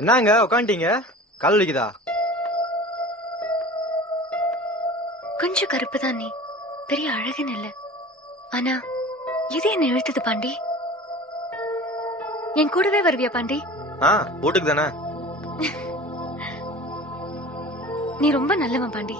என்னங்க உக்காண்டிங்க? கால் வலிக்குதா? கொஞ்சம் கருப்பு தான் நீ, பெரிய அழகுன்னு இல்ல. ஆனா இது என்ன இழுத்தது பாண்டி? என் கூடவே வருவியா பாண்டி? வீட்டுக்கு தானே. நீ ரொம்ப நல்லவன் பாண்டி.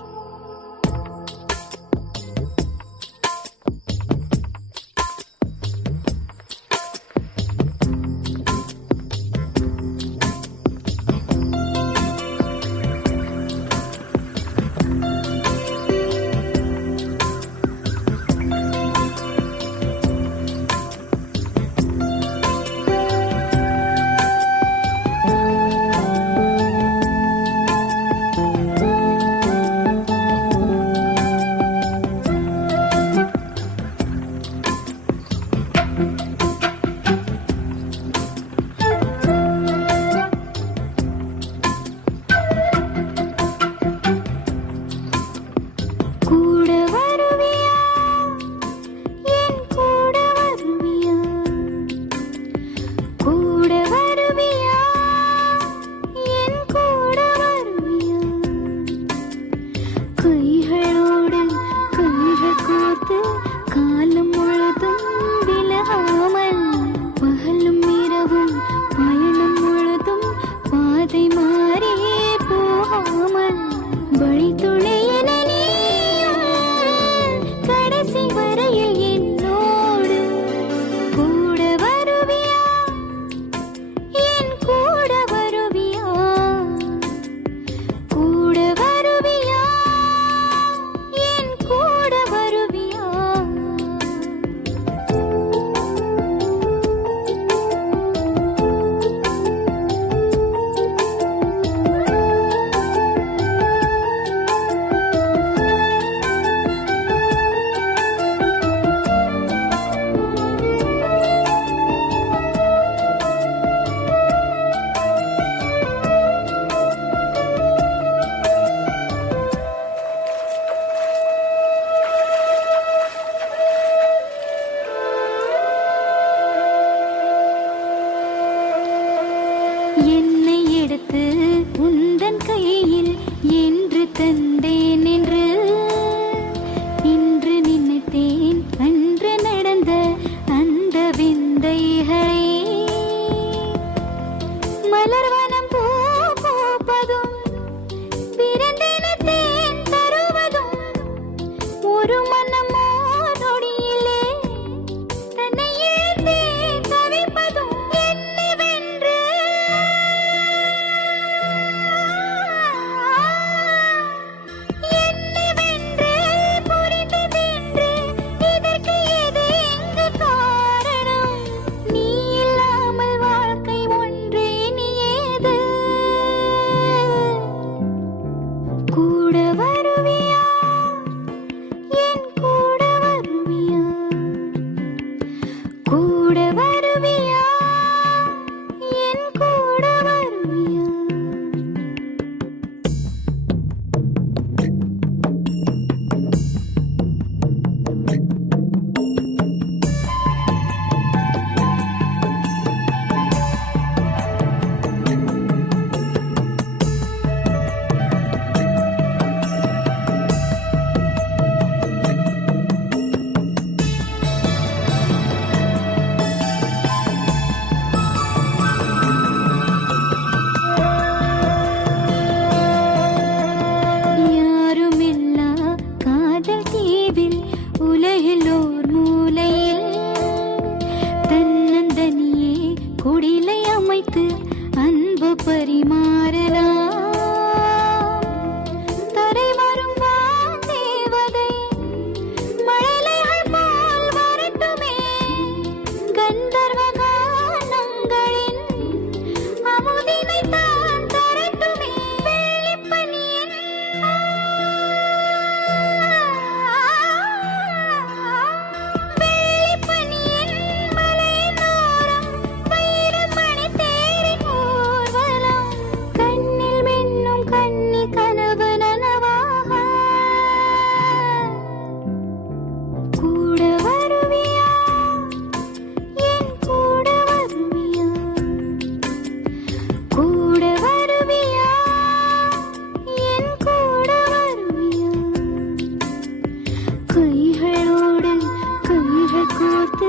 என்னை எடுத்து உந்தன் கையில் என்று தந்தேன் என்று இன்று நினைத்தேன். அன்று நடந்த அந்த விந்தைகளே மலர்வனம் பூப்பதும் விருந்தினத்தேன் தருவதும் ஒரு மனமோ நொடியிலே தன்னை இழந்தே தவிப்பதும் என்னவென்று புரிந்ததென்று இதற்கு எது எங்கு காரணம்? நீ இல்லாமல் வாழ்க்கை ஒன்றே நீயேது. கூட வருவியா? என் கூட வருவியா? கூட வருவியா? என் கூட வருவியா? கோர்த்து